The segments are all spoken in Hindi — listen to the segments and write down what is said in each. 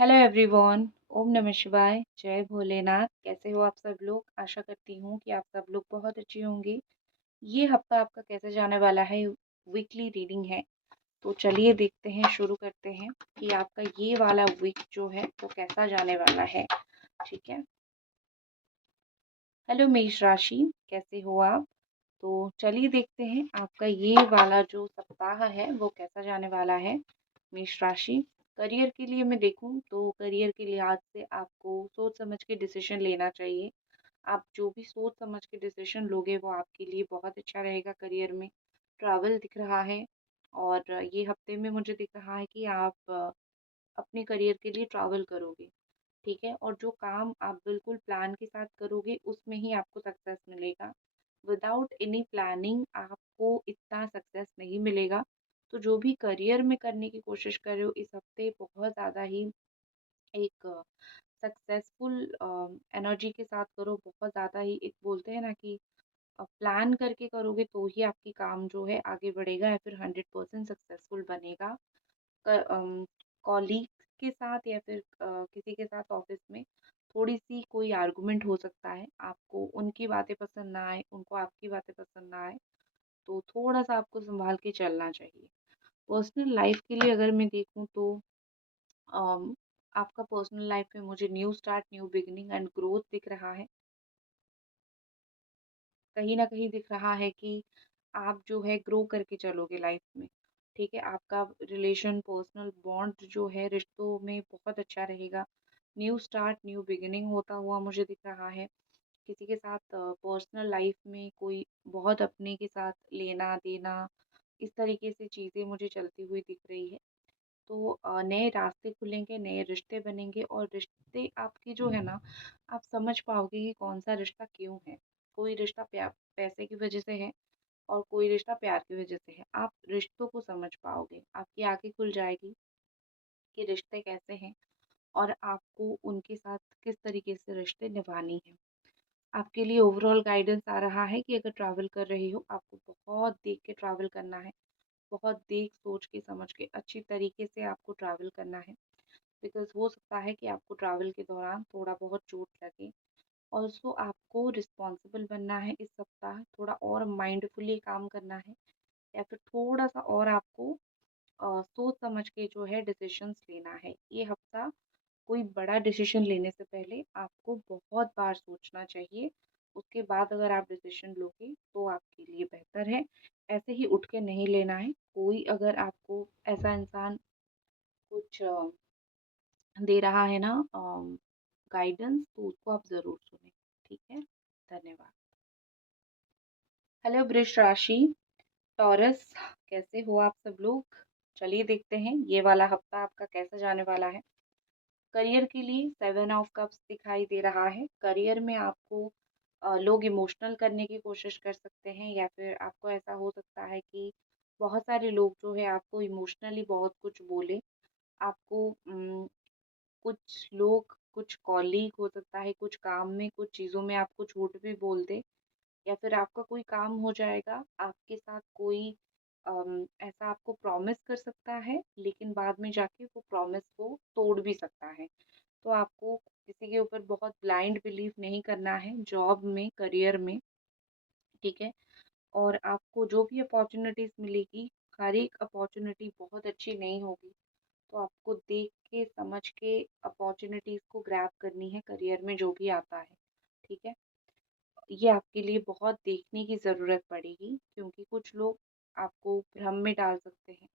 Hello everyone. ओम नमः शिवाय। जय भोलेनाथ। कैसे हो आप सब लोग? आशा करती हूँ कि आप सब लोग बहुत अच्छे होंगे। ये हफ्ता आपका कैसे जाने वाला है? वीकली रीडिंग है, तो चलिए देखते हैं, शुरू करते हैं कि आपका ये वाला वीक जो है वो कैसा जाने वाला है। ठीक है। हेलो मेष राशि, कैसे हो आप? तो चलिए देखते हैं आपका ये वाला जो सप्ताह है वो कैसा जाने वाला है। मेष राशि, करियर के लिए मैं देखूं तो करियर के लिहाज से आपको सोच समझ के डिसीजन लेना चाहिए। आप जो भी सोच समझ के डिसीजन लोगे वो आपके लिए बहुत अच्छा रहेगा। करियर में ट्रैवल दिख रहा है, और ये हफ्ते में मुझे दिख रहा है कि आप अपने करियर के लिए ट्रैवल करोगे। ठीक है। और जो काम आप बिल्कुल प्लान के साथ करोगे उसमें ही आपको सक्सेस मिलेगा। विदाउट एनी प्लानिंग आपको इतना सक्सेस नहीं मिलेगा। तो जो भी करियर में करने की कोशिश कर रहे हो इस हफ्ते बहुत ज़्यादा ही एक सक्सेसफुल एनर्जी के साथ करो। बहुत ज़्यादा ही एक बोलते हैं ना कि प्लान करके करोगे तो ही आपकी काम जो है आगे बढ़ेगा या फिर 100% सक्सेसफुल बनेगा। कॉलीग के साथ या फिर किसी के साथ ऑफिस में थोड़ी सी कोई आर्गुमेंट हो सकता है। आपको उनकी बातें पसंद ना आए, उनको आपकी बातें पसंद ना आए, तो थोड़ा सा आपको संभाल के चलना चाहिए। पर्सनल लाइफ के लिए अगर मैं देखूं तो अम, आपका पर्सनल लाइफ में मुझे new start, new beginning and growth दिख रहा है। कहीं ना कहीं दिख रहा है कि आप जो है ग्रो करके चलोगे लाइफ में। ठीक है। आपका रिलेशन, पर्सनल बॉन्ड जो है रिश्तों में बहुत अच्छा रहेगा। न्यू स्टार्ट, न्यू बिगिनिंग होता हुआ मुझे दिख रहा है। किसी के साथ पर्सनल लाइफ में कोई बहुत अपने के साथ लेना देना, इस तरीके से चीज़ें मुझे चलती हुई दिख रही है। तो नए रास्ते खुलेंगे, नए रिश्ते बनेंगे, और रिश्ते आपकी जो है ना, आप समझ पाओगे कि कौन सा रिश्ता क्यों है। कोई रिश्ता प्यार पैसे की वजह से है, और कोई रिश्ता प्यार की वजह से है। आप रिश्तों को समझ पाओगे, आपकी आंखें खुल जाएगी कि रिश्ते कैसे हैं, और आपको उनके साथ किस तरीके से रिश्ते निभानी है। आपके लिए ओवरऑल गाइडेंस आ रहा है कि अगर ट्रैवल कर रहे हो आपको बहुत देख के ट्रैवल करना है। बहुत देख सोच के समझ के अच्छी तरीके से आपको ट्रैवल करना है। बिकॉज हो सकता है कि आपको ट्रैवल के दौरान थोड़ा बहुत चोट लगे। ऑल्सो आपको रिस्पॉन्सिबल बनना है इस सप्ताह, थोड़ा और माइंडफुली काम करना है, या फिर थोड़ा सा और आपको सोच समझ के जो है डिसीजंस लेना है। ये हफ्ता कोई बड़ा डिसीजन लेने से पहले आपको बहुत बार सोचना चाहिए। उसके बाद अगर आप डिसीजन लोगे तो आपके लिए बेहतर है। ऐसे ही उठ के नहीं लेना है। कोई अगर आपको ऐसा इंसान कुछ दे रहा है ना गाइडेंस, तो उसको आप ज़रूर सुने। ठीक है। धन्यवाद। हेलो वृष राशि, टॉरस, कैसे हो आप सब लोग? चलिए देखते हैं ये वाला हफ्ता आपका कैसा जाने वाला है। करियर के लिए 7 ऑफ कप्स दिखाई दे रहा है। करियर में आपको लोग इमोशनल करने की कोशिश कर सकते हैं, या फिर आपको ऐसा हो सकता है कि बहुत सारे लोग जो है आपको इमोशनली बहुत कुछ बोले। आपको कुछ लोग, कुछ कॉलीग हो सकता है, कुछ काम में, कुछ चीज़ों में आपको झूठ भी बोल दे, या फिर आपका कोई काम हो जाएगा, आपके साथ कोई ऐसा आपको प्रॉमिस कर सकता है, लेकिन बाद में जाके वो प्रॉमिस को तोड़ भी सकता है। तो आपको किसी के ऊपर बहुत ब्लाइंड बिलीव नहीं करना है जॉब में, करियर में। ठीक है। और आपको जो भी अपॉर्चुनिटीज़ मिलेगी, हर एक अपॉर्चुनिटी बहुत अच्छी नहीं होगी। तो आपको देख के समझ के अपॉर्चुनिटीज़ को ग्रैब करनी है करियर में जो भी आता है। ठीक है। ये आपके लिए बहुत देखने की ज़रूरत पड़ेगी, क्योंकि कुछ लोग आपको भ्रम में डाल सकते हैं।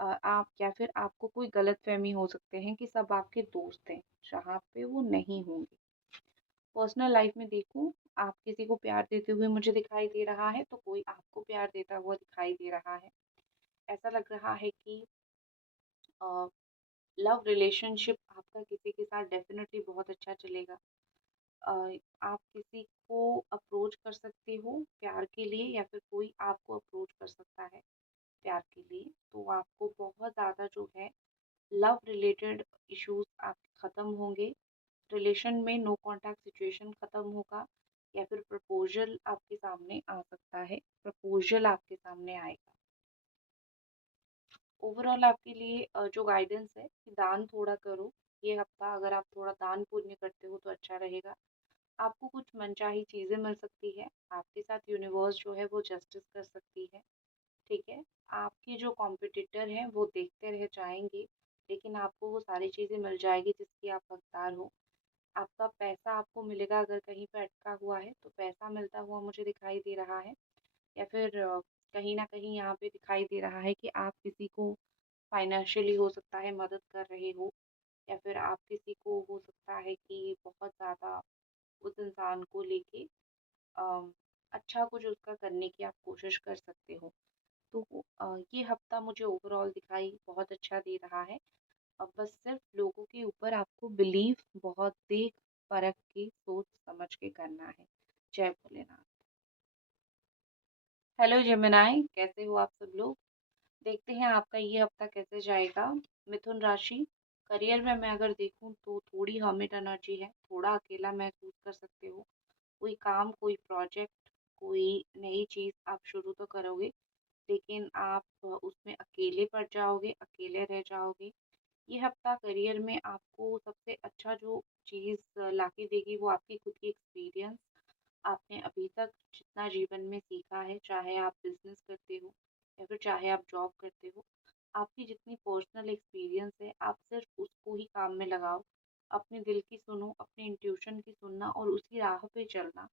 आप या फिर आपको कोई गलतफहमी हो सकते हैं कि सब आपके दोस्त हैं, जहाँ पे वो नहीं होंगे। पर्सनल लाइफ में देखूं, आप किसी को प्यार देते हुए मुझे दिखाई दे रहा है, तो कोई आपको प्यार देता हुआ दिखाई दे रहा है। ऐसा लग रहा है कि लव रिलेशनशिप आपका किसी के साथ डेफिनेटली बहुत अच्छा चलेगा। अ, आप किसी को अप्रोच कर सकते हो प्यार के लिए, या फिर कोई आपको अप्रोच कर सकता है प्यार के लिए। तो आपको बहुत ज़्यादा जो है लव रिलेटेड इश्यूज आपके ख़त्म होंगे। रिलेशन में नो कांटेक्ट सिचुएशन ख़त्म होगा, या फिर प्रपोजल आपके सामने आ सकता है, प्रपोजल आपके सामने आएगा। ओवरऑल आपके लिए जो गाइडेंस है कि दान थोड़ा करो। ये हफ्ता अगर आप थोड़ा दान पुण्य करते हो तो अच्छा रहेगा। आपको कुछ मनचाही चीज़ें मिल सकती है। आपके साथ यूनिवर्स जो है वो जस्टिस कर सकती है। ठीक है? आपके जो कॉम्पिटिटर हैं वो देखते रह जाएँगे, लेकिन आपको वो सारी चीज़ें मिल जाएगी जिसकी आप हकदार हो। आपका पैसा आपको मिलेगा, अगर कहीं पे अटका हुआ है तो पैसा मिलता हुआ मुझे दिखाई दे रहा है। या फिर कहीं न कहीं यहाँ पे दिखाई दे रहा है कि आप किसी को फाइनेंशियली हो सकता है मदद कर रहे हो, या फिर आप किसी को हो सकता है कि बहुत ज़्यादा उस इंसान को लेके अ, अच्छा कुछ उसका करने की आप कोशिश कर सकते हो। तो ये हफ्ता मुझे ओवरऑल दिखाई बहुत अच्छा दे रहा है। अब बस सिर्फ लोगों के ऊपर आपको बिलीव बहुत देख परख के सोच समझ के करना है। जय भोलेनाथ। हेलो जेमिनाई, कैसे हो आप सब लोग? देखते हैं आपका ये हफ्ता कैसे जाएगा। मिथुन राशि, करियर में मैं अगर देखूं तो थोड़ी हर्मिट एनर्जी है, थोड़ा अकेला महसूस कर सकते हो। कोई काम, कोई प्रोजेक्ट, कोई नई चीज़ आप शुरू तो करोगे, लेकिन आप उसमें अकेले पड़ जाओगे, अकेले रह जाओगे। ये हफ्ता करियर में आपको सबसे अच्छा जो चीज़ लाके देगी वो आपकी खुद की एक्सपीरियंस। आपने अभी तक जितना जीवन में सीखा है, चाहे आप बिजनेस करते हो या फिर चाहे आप जॉब करते हो, आपकी जितनी पर्सनल एक्सपीरियंस है आप सिर्फ उसको ही काम में लगाओ। अपने दिल की सुनो, अपने इंट्यूशन की सुनना और उसी राह पे चलना,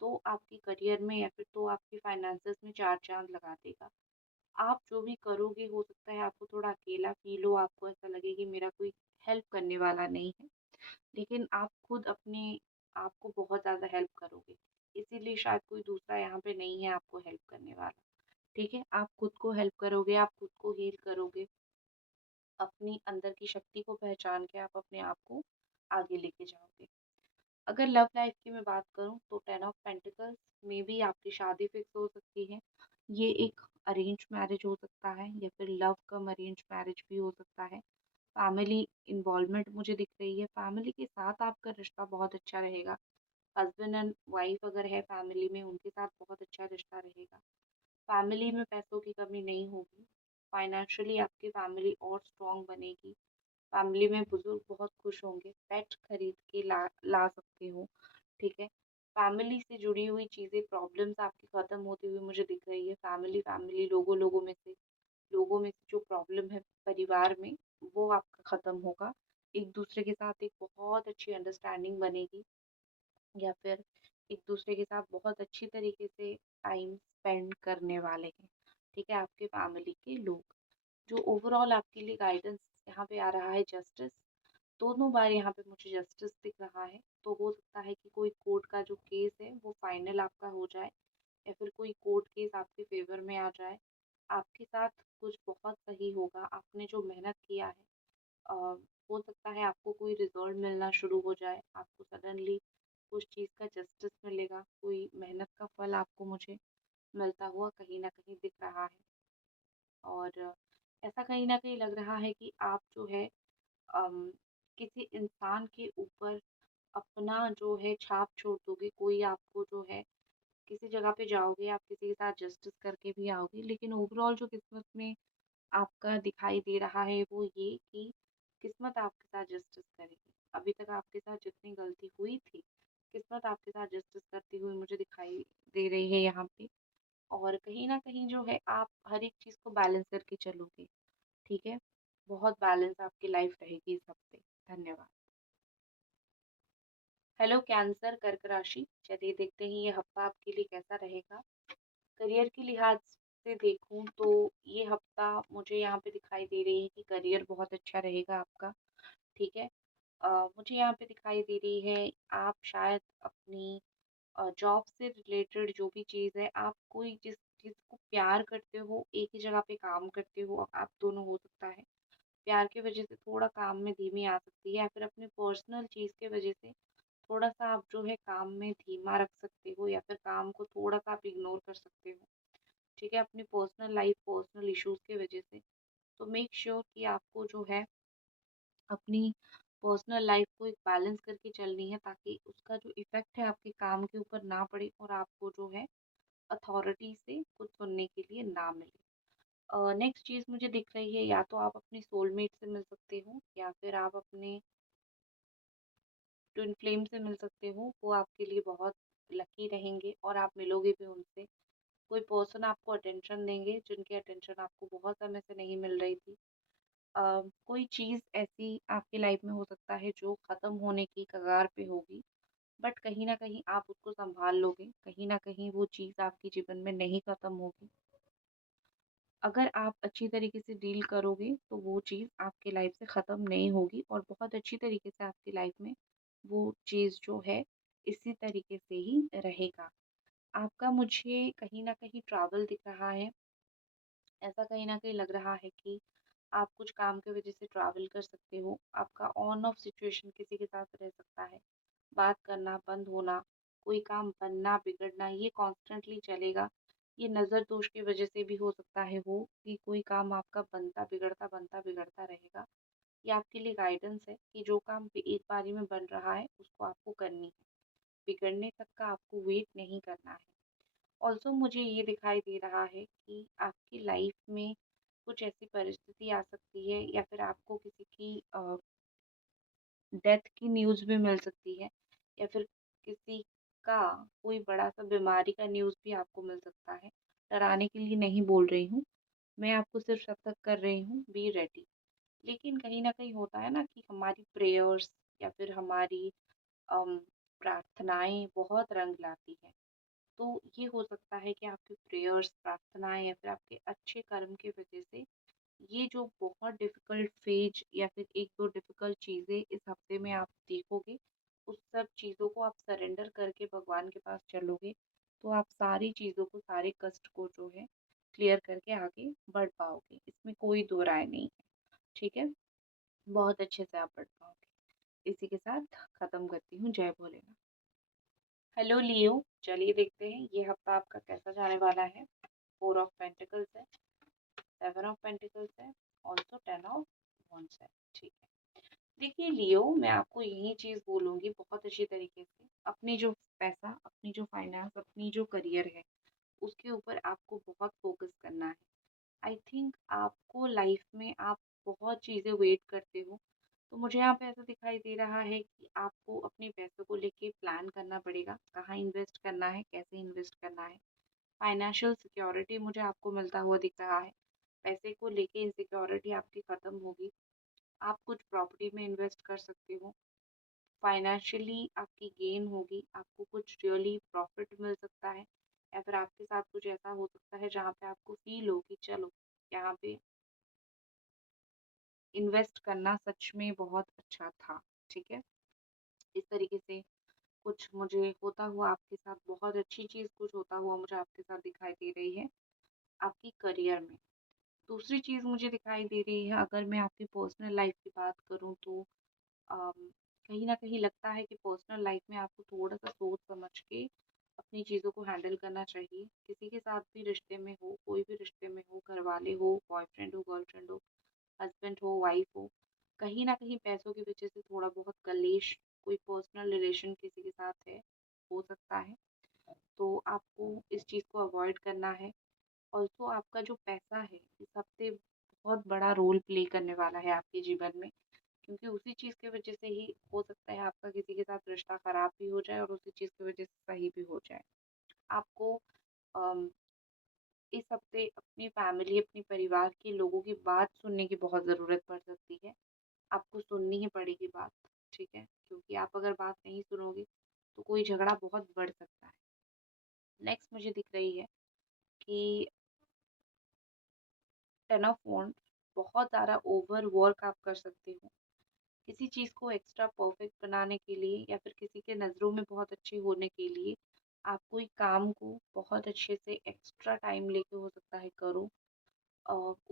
तो आपकी करियर में या फिर तो आपकी फाइनेंसेस में चार चांद लगा देगा। आप जो भी करोगे हो सकता है आपको थोड़ा अकेला फील हो, आपको ऐसा लगे कि मेरा कोई हेल्प करने वाला नहीं है, लेकिन आप खुद अपने आप को बहुत ज़्यादा हेल्प करोगे। इसीलिए शायद कोई दूसरा यहाँ पे नहीं है आपको हेल्प करने वाला। ठीक है? आप खुद को हेल्प करोगे, आप खुद को हील करोगे। अपनी अंदर की शक्ति को पहचान के आप अपने आप को आगे लेके जाओगे। अगर लव लाइफ की मैं बात करूँ तो 10 ऑफ पेंटिकल्स में भी आपकी शादी फिक्स हो सकती है। ये एक अरेंज मैरिज हो सकता है या फिर लव कम अरेंज मैरिज भी हो सकता है। फैमिली इन्वॉल्वमेंट मुझे दिख रही है, फैमिली के साथ आपका रिश्ता बहुत अच्छा रहेगा। हस्बैंड एंड वाइफ अगर है फैमिली में, उनके साथ बहुत अच्छा रिश्ता रहेगा। फैमिली में पैसों की कमी नहीं होगी। फाइनेंशियली आपकी फैमिली और स्ट्रॉन्ग बनेगी। फैमिली में बुजुर्ग बहुत खुश होंगे, पेट खरीद के ला सकते हो। ठीक है? फैमिली से जुड़ी हुई चीज़ें, प्रॉब्लम्स आपकी ख़त्म होती हुई मुझे दिख रही है। फैमिली फैमिली लोगों में से जो प्रॉब्लम है परिवार में, वो आपका ख़त्म होगा। एक दूसरे के साथ एक बहुत अच्छी अंडरस्टैंडिंग बनेगी, या फिर एक दूसरे के साथ बहुत अच्छी तरीके से टाइम स्पेंड करने वाले हैं। ठीक है? आपके फैमिली के लोग। जो ओवरऑल आपके लिए गाइडेंस यहाँ पे आ रहा है, जस्टिस। दोनों बार यहाँ पे मुझे जस्टिस दिख रहा है, तो हो सकता है कि कोई कोर्ट का जो केस है वो फाइनल आपका हो जाए, या फिर कोई कोर्ट केस आपके फेवर में आ जाए। आपके साथ कुछ बहुत सही होगा, आपने जो मेहनत किया है। अ, हो सकता है आपको कोई रिजल्ट मिलना शुरू हो जाए, आपको सडनली उस चीज़ का जस्टिस मिलेगा, कोई मेहनत का फल आपको मुझे मिलता हुआ कहीं न कहीं दिख रहा है। और ऐसा कहीं न कहीं लग रहा है कि आप जो है अम, किसी इंसान के ऊपर अपना जो है छाप छोड़ दोगे। कोई आपको जो है किसी जगह पे जाओगे, आप किसी के साथ जस्टिस करके भी आओगे, लेकिन ओवरऑल जो किस्मत में आपका दिखाई दे रहा है वो ये कि किस्मत आपके साथ जस्टिस करेगी। अभी तक आपके साथ जितनी गलती हुई थी, किस्मत आपके साथ जस्टिस करती हुई मुझे दिखाई दे रही है यहाँ पे। और कहीं न कहीं जो है आप हर एक चीज़ को बैलेंस करके चलोगे। ठीक है? बहुत बैलेंस आपकी लाइफ रहेगी इस हफ्ते। धन्यवाद। हेलो कैंसर कर्क राशि, चलिए देखते हैं ये हफ्ता आपके लिए कैसा रहेगा। करियर के लिहाज से देखूं तो ये हफ्ता मुझे यहाँ पे दिखाई दे रही है कि करियर बहुत अच्छा रहेगा आपका। ठीक है? मुझे यहाँ पे दिखाई दे रही है आप शायद अपनी जॉब से रिलेटेड जो भी चीज़ है, आप कोई जिस चीज़ को प्यार करते हो, एक ही जगह पे काम करते हो, आप दोनों हो सकता है। प्यार की वजह से थोड़ा काम में धीमी आ सकती है, या फिर अपनी पर्सनल चीज़ की वजह से थोड़ा-सा आप जो है काम में धीमा रख सकते हो, या फिर काम को थोड़ा-सा आप इग्नोर कर सकते हो। ठीक है? अपनी पर्सनल लाइफ़, पर्सनल इश्यूज़ की वजह से। तो मेक श्योर कि आपको जो है अपनी पर्सनल लाइफ़ को एक बैलेंस करके चलनी है, ताकि उसका जो इफ़ेक्ट है आपके काम के ऊपर ना पड़े और आपको जो है अथॉरिटी से कुछ सुनने के लिए ना मिले। नेक्स्ट चीज़ मुझे दिख रही है, या तो आप अपने सोलमेट से मिल सकते हो या फिर आप अपने ट्विन फ्लेम से मिल सकते हो। वो आपके लिए बहुत लकी रहेंगे और आप मिलोगे भी उनसे। कोई पर्सन आपको अटेंशन देंगे जिनकी अटेंशन आपको बहुत समय से नहीं मिल रही थी। कोई चीज़ ऐसी आपकी लाइफ में हो सकता है जो ख़त्म होने की कगार पे होगी, बट कहीं न कहीं आप उसको सँभाल लोगे, कहीं न कहीं वो चीज़ आपके जीवन में नहीं ख़त्म होगी। अगर आप अच्छी तरीके से डील करोगे तो वो चीज़ आपकी लाइफ से ख़त्म नहीं होगी और बहुत अच्छी तरीके से आपकी लाइफ में वो चीज़ जो है इसी तरीके से ही रहेगा। आपका मुझे कहीं न कहीं ट्रैवल दिख रहा है। ऐसा कहीं न कहीं लग रहा है कि आप कुछ काम की वज़ह से ट्रैवल कर सकते हो। आपका ऑन ऑफ सिचुएशन किसी के साथ रह सकता है। बात करना बंद होना, कोई काम बनना, बिगड़ना, ये कॉन्स्टेंटली चलेगा। ये नज़र दोष की वज़ह से भी हो सकता है वो कि कोई काम आपका बनता बिगड़ता रहेगा। ये आपके लिए गाइडेंस है कि जो काम एक बारी में बन रहा है उसको आपको करनी है। बिगड़ने तक का आपको वेट नहीं करना है। ऑल्सो मुझे ये दिखाई दे रहा है कि आपकी लाइफ में कुछ ऐसी परिस्थिति आ सकती है या फिर आपको किसी की डेथ की न्यूज़ भी मिल सकती है या फिर किसी का कोई बड़ा-सा बीमारी का न्यूज़ भी आपको मिल सकता है। डराने के लिए नहीं बोल रही हूँ, मैं आपको सिर्फ़ सतर्क कर रही हूँ, बी रेडी। लेकिन कहीं न कहीं होता है ना कि हमारी प्रेयर्स या फिर हमारी अम, प्रार्थनाएँ बहुत रंग लाती हैं। तो ये हो सकता है कि आपकी प्रेयर्स, प्रार्थनाएँ या फिर आपके अच्छे कर्म की वज़ह से ये जो बहुत डिफ़िकल्ट फ़ेज या फिर 1-2 डिफ़िकल्ट चीज़ें इस हफ़्ते में आप देखोगे, उस सब चीज़ों को आप सरेंडर करके भगवान के पास चलोगे, तो आप सारी चीज़ों को, सारे कष्ट को जो है क्लियर करके आगे बढ़ पाओगे। इसमें कोई दो राय नहीं है, ठीक है? बहुत अच्छे से आप बढ़ पाओगे। इसी के साथ ख़त्म करती हूँ। जय भोलेनाथ। हेलो लियो, चलिए देखते हैं ये हफ़्ता आपका कैसा जाने वाला है। 4 ऑफ पेंटिकल्स है, 7 ऑफ पेंटिकल्स है, ऑल्सो 10 ऑफ wands है, ठीक है। देखिए लियो, मैं आपको यही चीज़ बोलूँगी बहुत अच्छी तरीके से, अपनी जो पैसा, अपनी जो फाइनेंस, अपनी जो करियर है, उसके ऊपर आपको बहुत फ़ोकस करना है। आई थिंक आपको लाइफ में आप बहुत चीज़ें वेट करते हो, तो मुझे यहाँ पे ऐसा दिखाई दे रहा है कि आपको अपने पैसों को लेके प्लान करना पड़ेगा, कहाँ इन्वेस्ट करना है, कैसे इन्वेस्ट करना है। फाइनेंशियल सिक्योरिटी मुझे आपको मिलता हुआ दिख रहा है। पैसे को लेके इनसिक्योरिटी आपकी ख़त्म होगी। आप कुछ प्रॉपर्टी में इन्वेस्ट कर सकते हो। फाइनेंशियली आपकी गेन होगी, आपको कुछ रियली प्रॉफिट मिल सकता है या फिर आपके साथ कुछ ऐसा हो सकता है जहाँ पे आपको फ़ील हो कि चलो, यहाँ पे इन्वेस्ट करना सच में बहुत अच्छा था, ठीक है? इस तरीके से कुछ मुझे होता हुआ आपके साथ बहुत अच्छी चीज़ कुछ होता हुआ मुझे आपके साथ दिखाई दे रही है, आपकी करियर में। दूसरी चीज़ मुझे दिखाई दे रही है, अगर मैं आपकी पर्सनल लाइफ़ की बात करूँ तो अम, कहीं न कहीं लगता है कि पर्सनल लाइफ़ में आपको थोड़ा-सा सोच समझ के अपनी चीज़ों को हैंडल करना चाहिए। किसी के साथ भी रिश्ते में हो, कोई भी रिश्ते में हो, घरवाले हो, बॉयफ्रेंड हो, गर्लफ्रेंड हो, हस्बैंड हो, वाइफ हो, कहीं न कहीं पैसों की वजह से थोड़ा बहुत कलेश, कोई पर्सनल रिलेशन किसी के साथ है, हो सकता है। तो आपको इस चीज़ को अवॉइड करना है। ऑल्सो आपका जो पैसा है, इस हफ्ते बहुत बड़ा रोल प्ले करने वाला है आपके जीवन में, क्योंकि उसी चीज़ की वजह से ही हो सकता है आपका किसी के साथ रिश्ता खराब भी हो जाए और उसी चीज़ की वजह से सही भी हो जाए। आपको अम, इस हफ्ते अपनी फैमिली, अपने परिवार के लोगों की बात सुनने की बहुत ज़रूरत पड़ सकती है। आपको सुननी ही पड़ेगी बात, ठीक है? क्योंकि आप अगर बात नहीं सुनोगे, तो कोई झगड़ा बहुत बढ़ सकता है। नेक्स्ट मुझे दिख रही है कि 10 ऑफ वांड्स, बहुत ज़्यादा ओवर वर्क आप कर सकते हो। किसी चीज़ को एक्स्ट्रा परफेक्ट बनाने के लिए या फिर किसी के नज़रों में बहुत अच्छे होने के लिए आप कोई काम को बहुत अच्छे से एक्स्ट्रा टाइम लेके हो सकता है करो,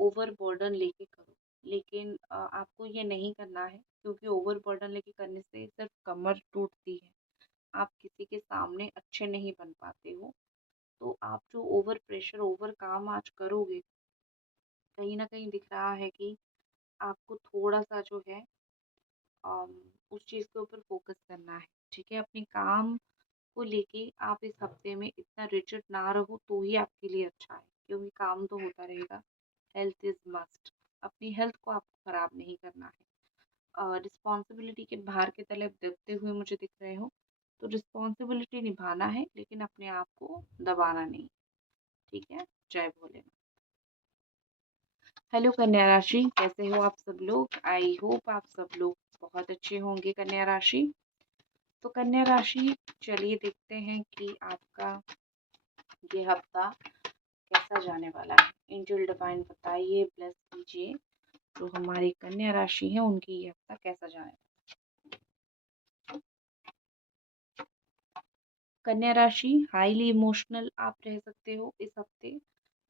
ओवर बर्डन लेके करो। लेकिन आपको ये नहीं करना है, क्योंकि ओवर बर्डन लेके करने से सिर्फ कमर टूटती है। आप किसी के सामने अच्छे नहीं बन पाते हो। तो आप जो ओवर प्रेशर, ओवर काम आज करोगे, कहीं न कहीं दिख रहा है कि आपको थोड़ा-सा जो है अम, उस चीज़ के ऊपर फ़ोकस करना है, ठीक है? अपने काम को लेके आप इस हफ़्ते में इतना रिजिड ना रहो तो ही आपके लिए अच्छा है, क्योंकि काम तो होता रहेगा। Health is must. अपनी हेल्थ को आपको खराब नहीं करना है। रिस्पॉन्सिबिलिटी के भार के तले दबते हुए मुझे दिख रहे हो, तो रिस्पॉन्सिबिलिटी निभाना है लेकिन अपने आप को दबाना नहीं। ठीक है? जय भोलेनाथ। हेलो कन्या राशि, कैसे हो आप सब लोग? आई होप आप सब लोग बहुत अच्छे होंगे कन्या राशि। तो कन्या राशि, चलिए देखते हैं कि आपका ये हफ्ता कैसा जाने वाला है। एंजल डिवाइन बताइए, ब्लेस कीजिए जो हमारी कन्या राशि है उनकी ये हफ्ता कैसा जाने वाला है। कन्या राशि, हाईली इमोशनल आप रह सकते हो इस हफ्ते।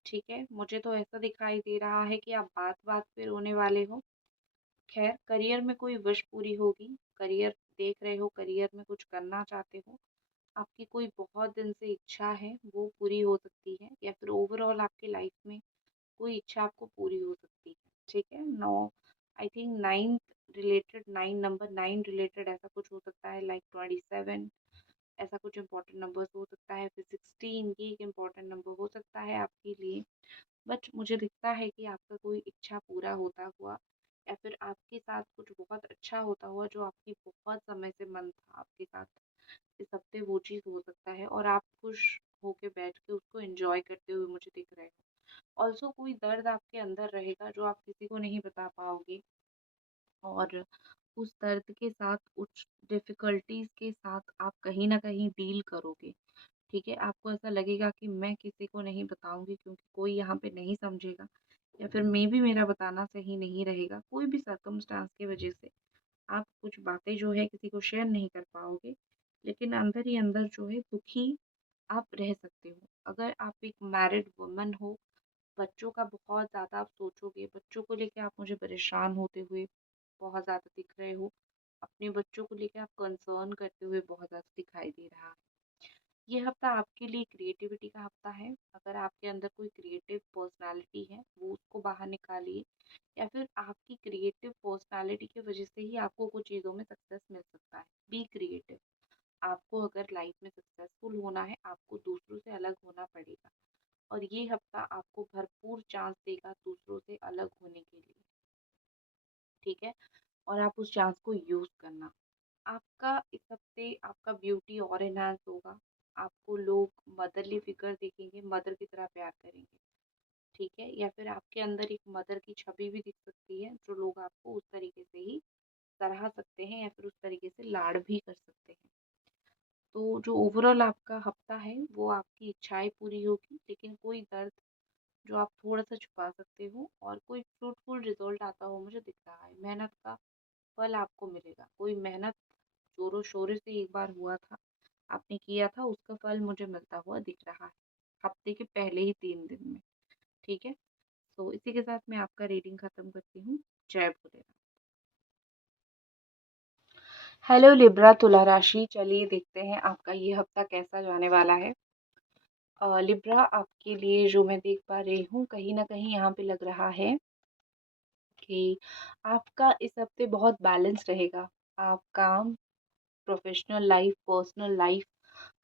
ठीक है, मुझे तो ऐसा दिखाई दे रहा है कि आप बात बात पे रोने वाले हो। खैर, करियर में कोई विश पूरी होगी। करियर देख रहे हो, करियर में कुछ करना चाहते हो, आपकी कोई बहुत दिन से इच्छा है वो पूरी हो सकती है, या फिर ओवरऑल आपकी लाइफ में कोई इच्छा आपको पूरी हो सकती है। ठीक है, no, I think ninth related, 9 ऐसा कुछ हो सकता है, लाइक 27 ऐसा कुछ इंपॉर्टेंट नंबर्स हो सकता है, फिर 16 ये एक इम्पॉर्टेंट नंबर हो सकता है आपके लिए। बट मुझे दिखता है कि आपका कोई इच्छा पूरा होता हुआ, या फिर आपके साथ कुछ बहुत अच्छा होता हुआ जो आपकी बहुत समय से मन था आपके साथ, इस हफ्ते वो चीज़ हो सकता है और आप खुश होके बैठ के उसको एंजॉय करते हुए मुझे दिख रहे हो। ऑल्सो कोई दर्द आपके अंदर रहेगा जो आप किसी को नहीं बता पाओगे, और उस दर्द के साथ, उस डिफ़िकल्टीज़ के साथ आप कहीं न कहीं डील करोगे। ठीक है? आपको ऐसा लगेगा कि मैं किसी को नहीं बताऊँगी क्योंकि कोई यहाँ पे नहीं समझेगा, या फिर मेबी मेरा बताना सही नहीं रहेगा। कोई भी सर्कमस्टेंस की वज़ह से आप कुछ बातें जो है किसी को शेयर नहीं कर पाओगे, लेकिन अंदर ही अंदर जो है दुखी आप रह सकते हो। अगर आप एक मैरिड वुमन हो, बच्चों का बहुत ज़्यादा आप सोचोगे, बच्चों को लेके आप मुझे परेशान होते हुए बहुत ज़्यादा दिख रहे हो। अपने बच्चों को लेके आप कंसर्न करते हुए बहुत ज़्यादा दिखाई दे रहा है। ये हफ्ता आपके लिए क्रिएटिविटी का हफ्ता है। अगर आपके अंदर कोई क्रिएटिव पर्सनैलिटी है, वो उसको बाहर निकालिए, या फिर आपकी क्रिएटिव पर्सनैलिटी की वजह से ही आपको कुछ चीज़ों में सक्सेस मिल सकता है। Be creative. आपको अगर लाइफ में सक्सेसफुल होना है, आपको दूसरों से अलग होना पड़ेगा, और ये हफ्ता आपको भरपूर चांस देगा दूसरों से अलग होने के लिए। ठीक है? और आप उस चांस को यूज़ करना। आपका इस हफ्ते आपका ब्यूटी और एनहांस होगा। आपको लोग मदरली फिगर देखेंगे, मदर की तरह प्यार करेंगे। ठीक है? या फिर आपके अंदर एक मदर की छवि भी दिख सकती है, जो लोग आपको उस तरीके से ही सराह सकते हैं या फिर उस तरीके से लाड भी कर सकते हैं। तो जो ओवरऑल आपका हफ्ता है, वो आपकी इच्छाएँ पूरी होगी, लेकिन कोई दर्द जो आप थोड़ा-सा छुपा सकते हो, और कोई फ्रूटफुल रिज़ल्ट आता हुआ मुझे दिख रहा है। मेहनत का फल आपको मिलेगा। कोई मेहनत ज़ोरों-शोरों से एक बार हुआ था, आपने किया था, उसका फल मुझे मिलता हुआ दिख रहा है, हफ्ते के पहले ही 3 दिन में। ठीक है? तो इसी के साथ मैं आपका रीडिंग खत्म करती हूँ। जय भोलेनाथ। हेलो लिब्रा तुला राशि, चलिए देखते हैं आपका ये हफ्ता कैसा जाने वाला है। लिब्रा, आपके लिए जो मैं देख पा रही हूँ, कहीं न कहीं यहाँ पे लग रहा है कि आपका इस हफ्ते बहुत बैलेंस रहेगा। आप काम, प्रोफ़ेशनल लाइफ़, पर्सनल लाइफ़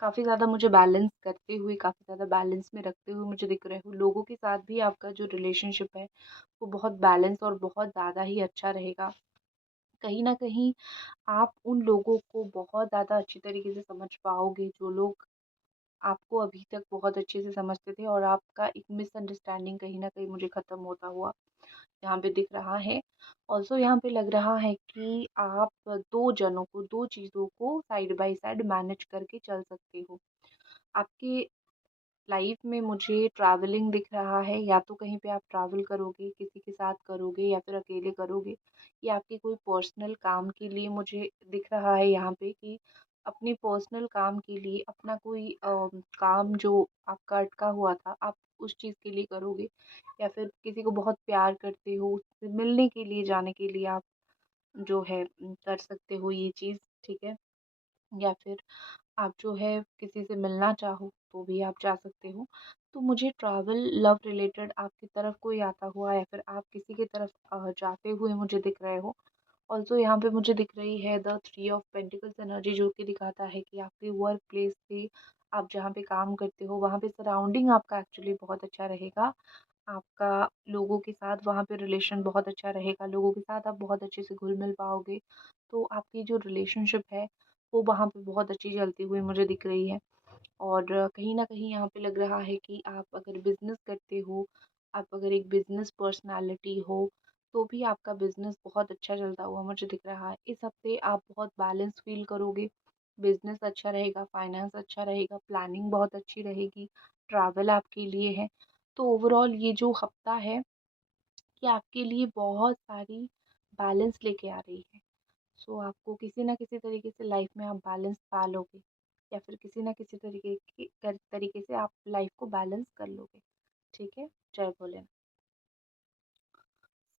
काफ़ी ज़्यादा मुझे बैलेंस करते हुए, काफ़ी ज़्यादा बैलेंस में रखते हुए मुझे दिख रहे हो। लोगों के साथ भी आपका जो रिलेशनशिप है, वो बहुत बैलेंस और बहुत ज़्यादा ही अच्छा रहेगा। कहीं न कहीं आप उन लोगों को बहुत ज़्यादा अच्छी तरीके से समझ पाओगे, जो लोग आपको अभी तक बहुत अच्छे से समझते थे, और आपका एक मिसअंडरस्टैंडिंग कहीं न कहीं मुझे ख़त्म होता हुआ यहाँ पे दिख रहा है। ऑल्सो यहाँ पे लग रहा है कि आप 2 जनों को, 2 चीज़ों को साइड बाय साइड मैनेज करके चल सकते हो। आपके लाइफ में मुझे ट्रैवलिंग दिख रहा है, या तो कहीं पे आप ट्रैवल करोगे, किसी के साथ करोगे या फिर अकेले करोगे, या आपके कोई पर्सनल काम के लिए मुझे दिख रहा है यहाँ पे कि अपनी पर्सनल काम के लिए अपना कोई काम जो आपका अटका हुआ था, आप उस चीज़ के लिए करोगे, या फिर किसी को बहुत प्यार करते हो, उससे मिलने के लिए जाने के लिए आप जो है कर सकते हो ये चीज़। ठीक है? या फिर आप जो है किसी से मिलना चाहो तो भी आप जा सकते हो। तो मुझे ट्रैवल, लव रिलेटेड आपकी तरफ कोई आता हुआ, या फिर आप किसी की तरफ जाते हुए मुझे दिख रहे हो। ऑल्सो यहाँ पे मुझे दिख रही है द 3 ऑफ पेंटिकल्स एनर्जी, जो कि दिखाता है कि आपके वर्क प्लेस पे, आप जहाँ पे काम करते हो, वहाँ पे सराउंडिंग आपका एक्चुअली बहुत अच्छा रहेगा। आपका लोगों के साथ वहाँ पे रिलेशन बहुत अच्छा रहेगा, लोगों के साथ आप बहुत अच्छे से घुल-मिल पाओगे। तो आपकी जो रिलेशनशिप है, वो वहाँ पे बहुत अच्छी चलती हुई मुझे दिख रही है। और कहीं न कहीं यहाँ पे लग रहा है कि आप अगर बिज़नेस करते हो, आप अगर एक बिज़नेस पर्सनैलिटी हो, तो भी आपका बिज़नेस बहुत अच्छा चलता हुआ मुझे दिख रहा है। इस हफ़्ते आप बहुत बैलेंस फ़ील करोगे, बिज़नेस अच्छा रहेगा, फाइनेंस अच्छा रहेगा, प्लानिंग बहुत अच्छी रहेगी, ट्रैवल आपके लिए है। तो ओवरऑल ये जो हफ़्ता है, ये आपके लिए बहुत सारी बैलेंस लेके आ रही है। सो आपको किसी न किसी तरीके से लाइफ में आप बैलेंस पा लोगे या फिर किसी न किसी तरीके से आप लाइफ को बैलेंस कर लोगे। ठीक है? जय भोलेनाथ।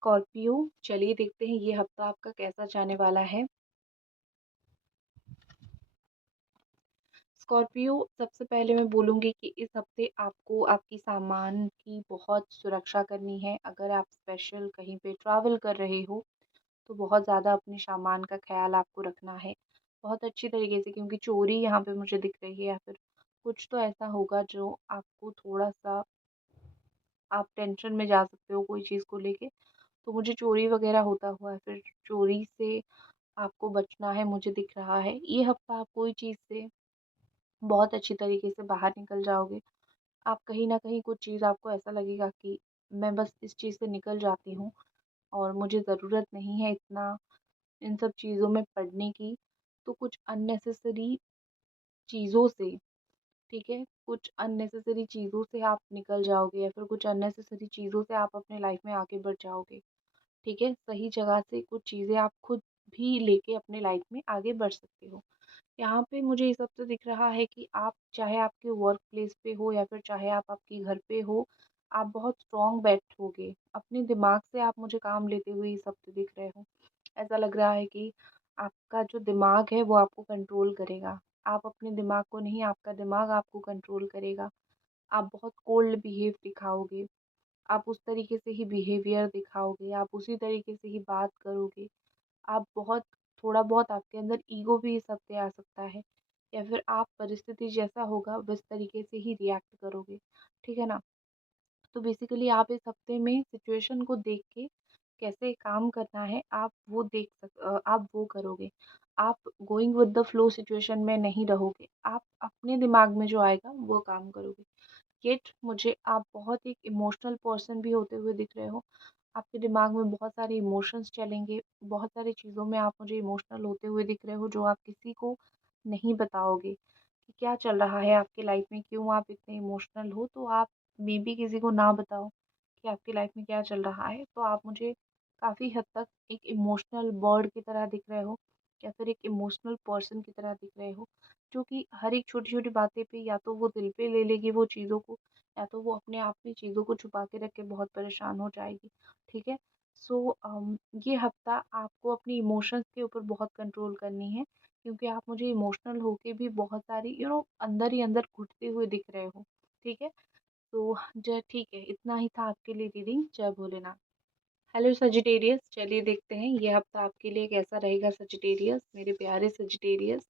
स्कॉर्पियो, चलिए देखते हैं ये हफ्ता आपका कैसा जाने वाला है। स्कॉर्पियो, सबसे पहले मैं बोलूँगी कि इस हफ्ते आपको आपकी सामान की बहुत सुरक्षा करनी है। अगर आप स्पेशल कहीं पे ट्रैवल कर रहे हो, तो बहुत ज़्यादा अपने सामान का ख़्याल आपको रखना है। बहुत अच्छी तरीके से, क्योंकि चोरी यहाँ पे मुझे दिख रही है या फिर कुछ तो ऐसा होगा जो आपको थोड़ा-सा, आप टेंशन में जा सकते हो कोई चीज़ को लेके। तो मुझे चोरी वग़ैरह होता हुआ, फिर चोरी से आपको बचना है मुझे दिख रहा है। ये हफ़्ता आप कोई चीज़ से बहुत अच्छी तरीके से बाहर निकल जाओगे। आप कहीं न कहीं कुछ चीज़ आपको ऐसा लगेगा कि मैं बस इस चीज़ से निकल जाती हूँ और मुझे ज़रूरत नहीं है इतना इन सब चीज़ों में पड़ने की। तो कुछ अननेसेसरी चीज़ों से, ठीक है? कुछ अननेसेसरी चीज़ों से आप निकल जाओगे या फिर कुछ अननेसेसरी चीज़ों से आप अपने लाइफ़ में आगे बढ़ जाओगे, ठीक है? सही जगह से कुछ चीज़ें आप खुद भी लेके अपने लाइफ़ में आगे बढ़ सकते हो। यहाँ पे मुझे ये सबसे दिख रहा है कि आप चाहे आपके वर्क प्लेस पे हो या फिर चाहे आप आपके घर पे हो, आप बहुत स्ट्रॉन्ग बैठोगे। अपने दिमाग से आप मुझे काम लेते हुए इस हफ्ते दिख रहे हो। ऐसा लग रहा है कि आपका जो दिमाग है वो आपको कंट्रोल करेगा। आप अपने दिमाग को नहीं, आपका दिमाग आपको कंट्रोल करेगा। आप बहुत कोल्ड बिहेव दिखाओगे। आप उस तरीके से ही बिहेवियर दिखाओगे, आप उसी तरीके से ही बात करोगे। आप बहुत, थोड़ा बहुत आपके अंदर ईगो भी इस हफ्ते आ सकता है, या फिर आप परिस्थिति जैसा होगा उस तरीके से ही रिएक्ट करोगे, ठीक है ना? तो बेसिकली आप इस हफ्ते में सिचुएशन को देख के कैसे काम करना है, आप वो करोगे। आप going with the flow situation में नहीं रहोगे। आप अपने दिमाग में जो आएगा वो काम करोगे। येट मुझे आप बहुत एक इमोशनल पर्सन भी होते हुए दिख रहे हो। आपके दिमाग में बहुत सारे इमोशंस चलेंगे, बहुत सारी चीज़ों में आप मुझे इमोशनल होते हुए दिख रहे हो जो आप किसी को नहीं बताओगे कि क्या चल रहा है आपकी लाइफ में, क्यों आप इतने इमोशनल हो। तो आप मेबी किसी को ना बताओ कि आपकी लाइफ में क्या चल रहा है। तो आप मुझे काफ़ी हद तक एक इमोशनल बर्ड की तरह दिख रहे हो या फिर एक इमोशनल पर्सन की तरह दिख रहे हो, जो कि हर एक छोटी-छोटी बातें पे या तो वो दिल पे ले लेगी वो चीज़ों को, या तो वो अपने आप में चीज़ों को छुपा के रख के बहुत परेशान हो जाएगी, ठीक है? सो ये हफ्ता आपको अपनी इमोशंस के ऊपर बहुत कंट्रोल करनी है, क्योंकि आप मुझे इमोशनल होके भी बहुत सारी अंदर ही अंदर घुटते हुए दिख रहे हो, ठीक है? तो ज ठीक है, इतना ही था आपके लिए रीडिंग। जय भोलेनाथ। हेलो सजिटेरियस, चलिए देखते हैं ये हफ्ता आपके लिए कैसा रहेगा सजिटेरियस, मेरे प्यारे सजिटेरियस।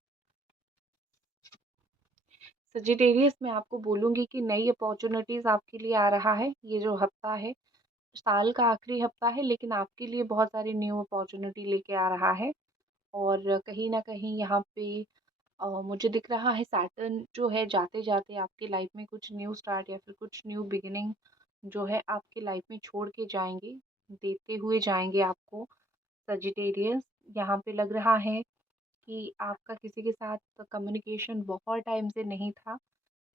सजिटेरियस, मैं आपको बोलूँगी कि नई अपॉर्च्युनिटीज़ आपके लिए आ रहा है। ये जो हफ्ता है, साल का आखिरी हफ्ता है, लेकिन आपके लिए बहुत सारी न्यू अपॉर्च्युनिटी लेके आ रहा है। और कहीं न कहीं यहाँ पे मुझे दिख रहा है सैटर्न जो है जाते-जाते आपकी लाइफ में कुछ न्यू स्टार्ट या फिर कुछ न्यू बिगिनिंग जो है आपकी लाइफ में छोड़ के जाएँगे, देते हुए जाएँगे आपको। सजिटेरियस, यहाँ पे लग रहा है कि आपका किसी के साथ कम्युनिकेशन बहुत टाइम से नहीं था।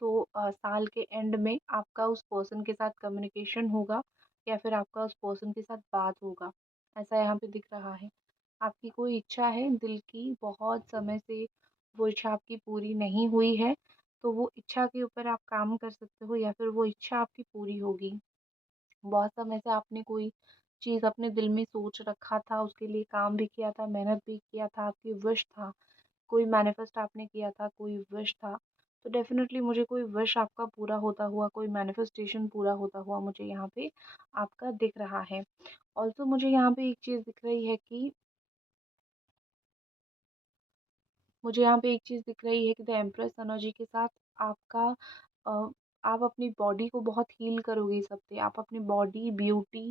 तो साल के एंड में आपका उस पर्सन के साथ कम्युनिकेशन होगा या फिर आपका उस पर्सन के साथ बात होगा, ऐसा यहाँ पे दिख रहा है। आपकी कोई इच्छा है दिल की, बहुत समय से वो इच्छा आपकी पूरी नहीं हुई है, तो वो इच्छा के ऊपर आप काम कर सकते हो या फिर वो इच्छा आपकी पूरी होगी। बहुत समय से आपने कोई चीज़ अपने दिल में सोच रखा था, उसके लिए काम भी किया था, मेहनत भी किया था, आपकी विश था, कोई मैनिफेस्ट आपने किया था, कोई विश था। तो डेफ़िनेटली मुझे कोई विश आपका पूरा होता हुआ, कोई मैनिफेस्टेशन पूरा होता हुआ मुझे यहाँ पे आपका दिख रहा है। ऑल्सो मुझे यहाँ पे एक चीज़ दिख रही है कि मुझे यहाँ पे एक चीज़ दिख रही है कि द एम्प्रेस एनर्जी के साथ आपका अ, आप अपनी बॉडी को बहुत हील करोगे इस हफ्ते। आप अपनी बॉडी, ब्यूटी,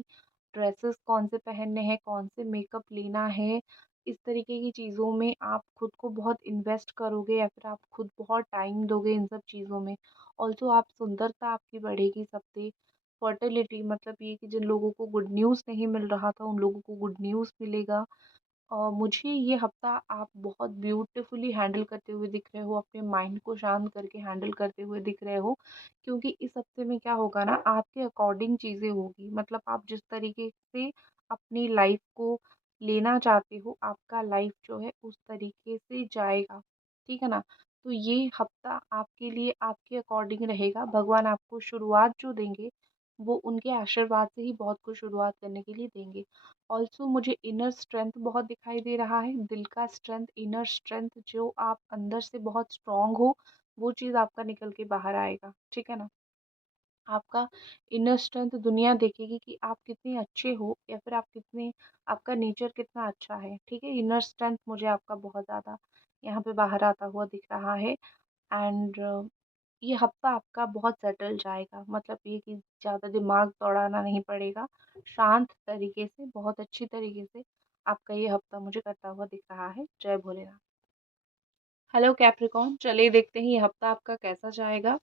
ड्रेसेस कौन से पहनने हैं, कौन से मेकअप लेना है, इस तरीके की चीज़ों में आप खुद को बहुत इन्वेस्ट करोगे या फिर आप खुद बहुत टाइम दोगे इन सब चीज़ों में। ऑल्सो आप सुंदरता आपकी बढ़ेगी इस हफ्ते। फर्टिलिटी मतलब ये कि जिन लोगों को गुड न्यूज़ नहीं मिल रहा था उन लोगों को गुड न्यूज़ मिलेगा। मुझे ये हफ़्ता आप बहुत ब्यूटीफुली हैंडल करते हुए दिख रहे हो, अपने माइंड को शांत करके हैंडल करते हुए दिख रहे हो, क्योंकि इस हफ़्ते में क्या होगा ना, आपके अकॉर्डिंग चीज़ें होगी। मतलब आप जिस तरीके से अपनी लाइफ़ को लेना चाहते हो, आपका लाइफ़ जो है उस तरीके से जाएगा, ठीक है ना? तो ये हफ़्ता आपके लिए आपके अकॉर्डिंग रहेगा। भगवान आपको शुरुआत जो देंगे, वो उनके आशीर्वाद से ही बहुत कुछ शुरुआत करने के लिए देंगे। ऑल्सो मुझे इनर स्ट्रेंथ बहुत दिखाई दे रहा है, दिल का स्ट्रेंथ, इनर स्ट्रेंथ, जो आप अंदर से बहुत स्ट्रॉन्ग हो, वो चीज़ आपका निकल के बाहर आएगा, ठीक है ना? आपका इनर स्ट्रेंथ दुनिया देखेगी कि आप कितने अच्छे हो या फिर आप कितने, आपका नेचर कितना अच्छा है, ठीक है? इनर स्ट्रेंथ मुझे आपका बहुत ज़्यादा यहाँ पे बाहर आता हुआ दिख रहा है। एंड ये हफ्ता आपका बहुत सेटल जाएगा, मतलब ये कि ज़्यादा दिमाग दौड़ाना नहीं पड़ेगा। शांत तरीके से, बहुत अच्छी तरीके से आपका ये हफ्ता मुझे करता हुआ दिख रहा है। जय भोलेनाथ। हेलो कैप्रिकॉर्न, चलिए देखते हैं ये हफ्ता आपका कैसा जाएगा।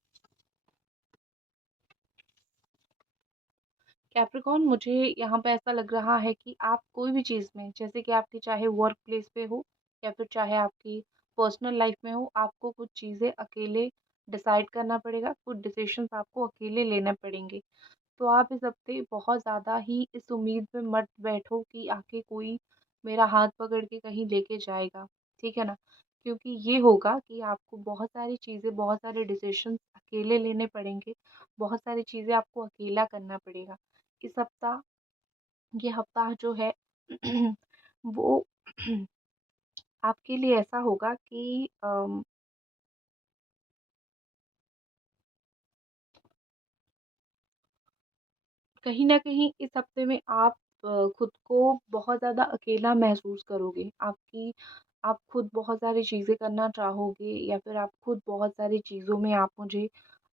कैप्रिकॉर्न, मुझे यहाँ पे ऐसा लग रहा है कि आप कोई भी चीज़ में, जैसे कि आपकी चाहे वर्क प्लेस पे हो या फिर चाहे आपकी पर्सनल लाइफ में हो, आपको कुछ चीज़ें अकेले डिसाइड करना पड़ेगा, कुछ डिसीजंस आपको अकेले लेने पड़ेंगे। तो आप इस हफ्ते बहुत ज़्यादा ही इस उम्मीद में मत बैठो कि आके कोई मेरा हाथ पकड़ के कहीं लेके जाएगा, ठीक है ना? क्योंकि ये होगा कि आपको बहुत सारी चीज़ें, बहुत सारे डिसीजंस अकेले लेने पड़ेंगे, बहुत सारी चीज़ें आपको अकेला करना पड़ेगा। इस हफ्ता, ये हफ्ता जो है वो आपके लिए ऐसा होगा कि कहीं न कहीं इस हफ्ते में आप खुद को बहुत ज़्यादा अकेला महसूस करोगे। आप खुद बहुत सारी चीज़ें करना चाहोगे या फिर आप खुद बहुत सारी चीज़ों में आप मुझे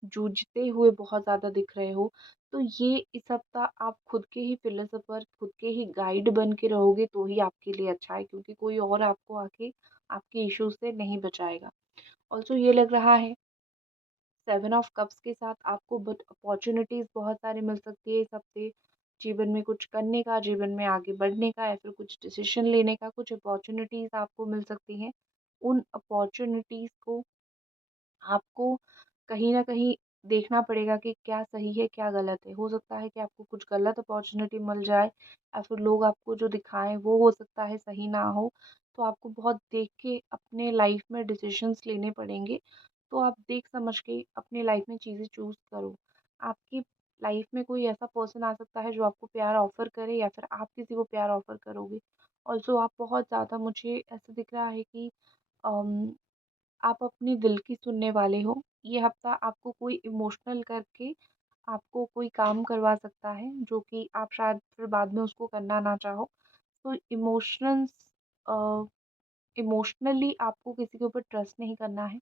जूझते हुए बहुत ज़्यादा दिख रहे हो। तो ये इस हफ्ता आप खुद के ही फिलोसोफर, खुद के ही गाइड बन के रहोगे तो ही आपके लिए अच्छा है, क्योंकि कोई और आपको आके आपके इश्यूज़ से नहीं बचाएगा। ऑल्सो ये लग रहा है 7 ऑफ कप्स के साथ आपको बट अपॉर्च्युनिटीज़ बहुत सारी मिल सकती है इस हफ्ते। जीवन में कुछ करने का, जीवन में आगे बढ़ने का या फिर कुछ डिसीज़न लेने का, कुछ अपॉर्च्युनिटीज़ आपको मिल सकती हैं। उन अपॉर्च्युनिटीज़ को आपको कहीं न कहीं देखना पड़ेगा कि क्या सही है, क्या गलत है। हो सकता है कि आपको कुछ गलत अपॉर्च्युनिटी मिल जाए या फिर लोग आपको जो दिखाएँ वो हो सकता है सही ना हो। तो आपको बहुत देख के अपने लाइफ़ में डिसीज़न्स लेने पड़ेंगे। तो आप देख समझ के अपनी लाइफ़ में चीज़ें चूज़ करो। आपकी लाइफ़ में कोई ऐसा पर्सन आ सकता है जो आपको प्यार ऑफ़र करे या फिर आप किसी को प्यार ऑफ़र करोगे। ऑल्सो आप बहुत ज़्यादा, मुझे ऐसा दिख रहा है कि अम आप अपने दिल की सुनने वाले हो। ये हफ्ता आपको कोई इमोशनल करके आपको कोई काम करवा सकता है, जो कि आप शायद फिर बाद में उसको करना ना चाहो। तो अ, इमोशनली आपको किसी के ऊपर ट्रस्ट नहीं करना है।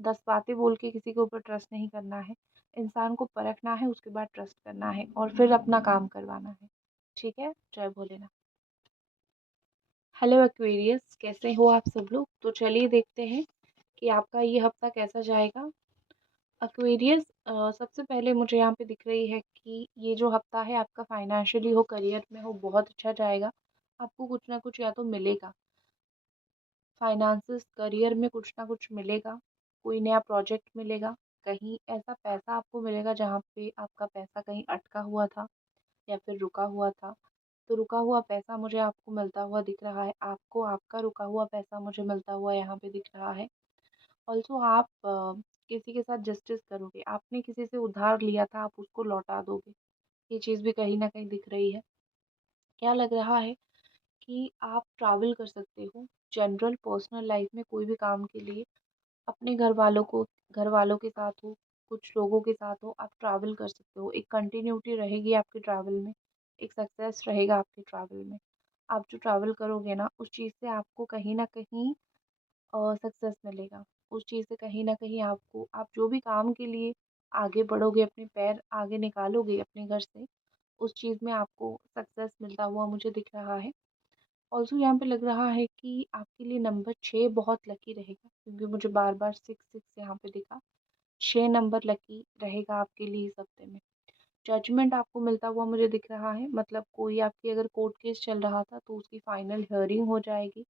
10 बातें बोल के किसी के ऊपर ट्रस्ट नहीं करना है। इंसान को परखना है, उसके बाद ट्रस्ट करना है और फिर अपना काम करवाना है। ठीक है? जय भोलेनाथ। हेलो एक्वेरियस, कैसे हो आप सब लोग? तो चलिए देखते हैं कि आपका ये हफ्ता कैसा जाएगा। एक्वेरियस, सबसे पहले मुझे यहाँ पे दिख रही है कि ये जो हफ्ता है आपका फाइनेंशियली हो, करियर में हो, बहुत अच्छा जाएगा। आपको कुछ ना कुछ या तो मिलेगा, फाइनेंसेस, करियर में कुछ ना कुछ मिलेगा, कोई नया प्रोजेक्ट मिलेगा, कहीं ऐसा पैसा आपको मिलेगा जहाँ पे आपका पैसा कहीं अटका हुआ था या फिर रुका हुआ था। तो रुका हुआ पैसा मुझे आपको मिलता हुआ दिख रहा है, आपको आपका रुका हुआ पैसा मुझे मिलता हुआ यहाँ पे दिख रहा है। ऑल्सो आप किसी के साथ जस्टिस करोगे, आपने किसी से उधार लिया था आप उसको लौटा दोगे, ये चीज़ भी कहीं ना कहीं दिख रही है। क्या लग रहा है कि आप ट्रैवल कर सकते हो, जनरल पर्सनल लाइफ में कोई भी काम के लिए अपने घर वालों के साथ हो, कुछ लोगों के साथ हो, आप ट्रैवल कर सकते हो। एक कंटिन्यूटी रहेगी आपके ट्रैवल में, एक सक्सेस रहेगा आपके ट्रैवल में। आप जो ट्रैवल करोगे ना, उस चीज़ से आपको कहीं न कहीं सक्सेस मिलेगा। उस चीज़ से कहीं न कहीं आपको, आप जो भी काम के लिए आगे बढ़ोगे, अपने पैर आगे निकालोगे अपने घर से, उस चीज़ में आपको सक्सेस मिलता हुआ मुझे दिख रहा है। ऑल्सो यहाँ पे लग रहा है कि आपके लिए नंबर 6 बहुत लकी रहेगा, क्योंकि मुझे बार-बार 6-6 यहाँ पे दिखा। 6 नंबर लकी रहेगा आपके लिए इस हफ्ते में। जजमेंट आपको मिलता हुआ मुझे दिख रहा है, मतलब कोई आपकी अगर कोर्ट केस चल रहा था तो उसकी फाइनल हियरिंग हो जाएगी,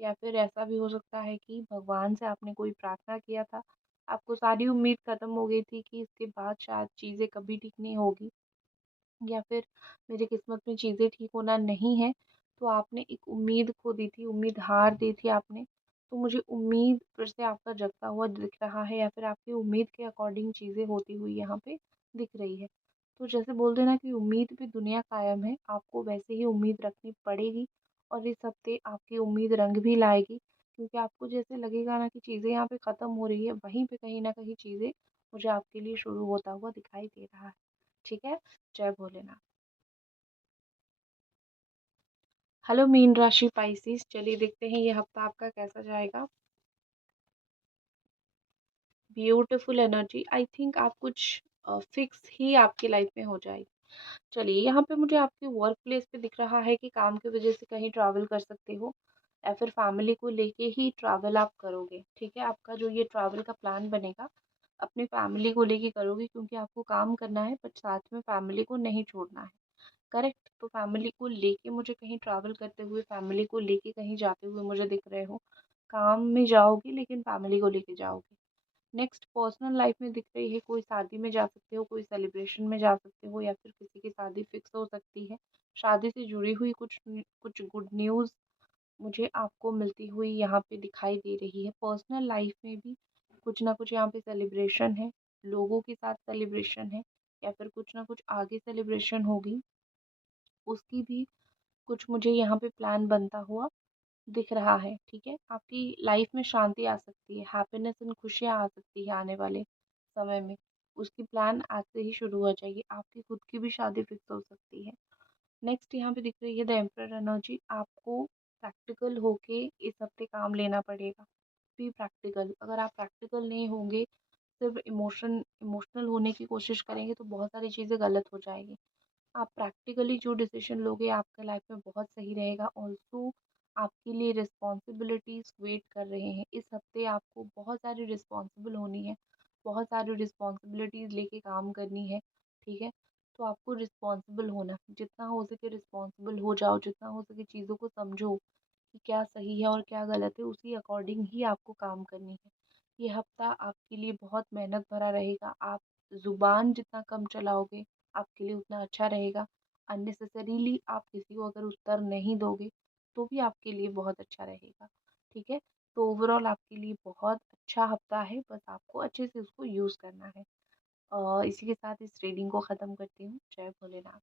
या फिर ऐसा भी हो सकता है कि भगवान से आपने कोई प्रार्थना किया था, आपको सारी उम्मीद खत्म हो गई थी कि इसके बाद शायद चीज़ें कभी ठीक नहीं होगी, या फिर मेरी किस्मत में चीज़ें ठीक होना नहीं है, तो आपने एक उम्मीद खो दी थी, उम्मीद हार दी थी आपने। तो मुझे उम्मीद फिर से आपका जगता हुआ दिख रहा है, या फिर आपकी उम्मीद के अकॉर्डिंग चीज़ें होती हुई यहाँ पे दिख रही है। तो जैसे बोलते हैं ना कि उम्मीद पे दुनिया कायम है, आपको वैसे ही उम्मीद रखनी पड़ेगी, और इस हफ्ते आपकी उम्मीद रंग भी लाएगी, क्योंकि आपको जैसे लगेगा ना कि चीज़ें यहाँ पे ख़त्म हो रही है, वहीं पे कहीं न कहीं चीज़ें मुझे आपके लिए शुरू होता हुआ दिखाई दे रहा है। ठीक है? जय भोलेनाथ। हेलो मीन राशि पाइसेस, चलिए देखते हैं ये हफ्ता आपका कैसा जाएगा। ब्यूटीफुल एनर्जी, आई थिंक आप कुछ फिक्स ही आपकी लाइफ में हो जाएगी। चलिए यहाँ पे मुझे आपके वर्क प्लेस पे दिख रहा है कि काम की वजह से कहीं ट्रैवल कर सकते हो, या फिर फैमिली को लेके ही ट्रैवल आप करोगे। ठीक है, आपका जो ये ट्रैवल का प्लान बनेगा, अपनी फैमिली को लेके करोगे, क्योंकि आपको काम करना है बट साथ में फैमिली को नहीं छोड़ना है। करेक्ट, तो फैमिली को लेके मुझे कहीं ट्रैवल करते हुए, फैमिली को लेके कहीं जाते हुए मुझे दिख रहे हो। काम में जाओगे लेकिन फैमिली को लेके जाओगे। नेक्स्ट पर्सनल लाइफ में दिख रही है, कोई शादी में जा सकते हो, कोई सेलिब्रेशन में जा सकते हो, या फिर किसी की शादी फिक्स हो सकती है। शादी से जुड़ी हुई कुछ गुड न्यूज़ मुझे आपको मिलती हुई यहाँ पे दिखाई दे रही है। पर्सनल लाइफ में भी कुछ ना कुछ यहाँ पे सेलिब्रेशन है, लोगों के साथ सेलिब्रेशन है, या फिर कुछ ना कुछ आगे सेलिब्रेशन होगी, उसकी भी कुछ मुझे यहाँ पे प्लान बनता हुआ दिख रहा है। ठीक है, आपकी लाइफ में शांति आ सकती है, हैप्पीनेस एंड खुशियाँ आ सकती है आने वाले समय में। उसकी प्लान आज से ही शुरू हो जाएगी, आपकी खुद की भी शादी फिक्स हो सकती है। नेक्स्ट यहाँ पे दिख रही है द एम्परर एनर्जी, आपको प्रैक्टिकल होके इस हफ्ते काम लेना पड़ेगा। बी प्रैक्टिकल, अगर आप प्रैक्टिकल नहीं होंगे, सिर्फ इमोशनल होने की कोशिश करेंगे, तो बहुत सारी चीज़ें गलत हो जाएगी। आप प्रैक्टिकली जो डिसीजन लोगे आपके लाइफ में बहुत सही रहेगा। ऑल्सो आपके लिए रिस्पॉन्सिबिलिटीज़ वेट कर रहे हैं इस हफ्ते, आपको बहुत सारी रिस्पॉन्सिबल होनी है, बहुत सारी रिस्पॉन्सिबिलिटीज़ लेके काम करनी है। ठीक है, तो आपको रिस्पॉन्सिबल होना है, जितना हो सके रिस्पॉन्सिबल हो जाओ, जितना हो सके चीज़ों को समझो कि क्या सही है और क्या गलत है, उसी अकॉर्डिंग ही आपको काम करनी है। ये हफ्ता आपके लिए बहुत मेहनत भरा रहेगा, आप ज़ुबान जितना कम चलाओगे आपके लिए उतना अच्छा रहेगा। अननेसेसरीली आप किसी को अगर उत्तर नहीं दोगे, तो भी आपके लिए बहुत अच्छा रहेगा। ठीक है? तो ओवरऑल आपके लिए बहुत अच्छा हफ्ता है, बस आपको अच्छे से उसको यूज़ करना है। इसी के साथ इस रीडिंग को ख़त्म करती हूँ। जय भोलेनाथ।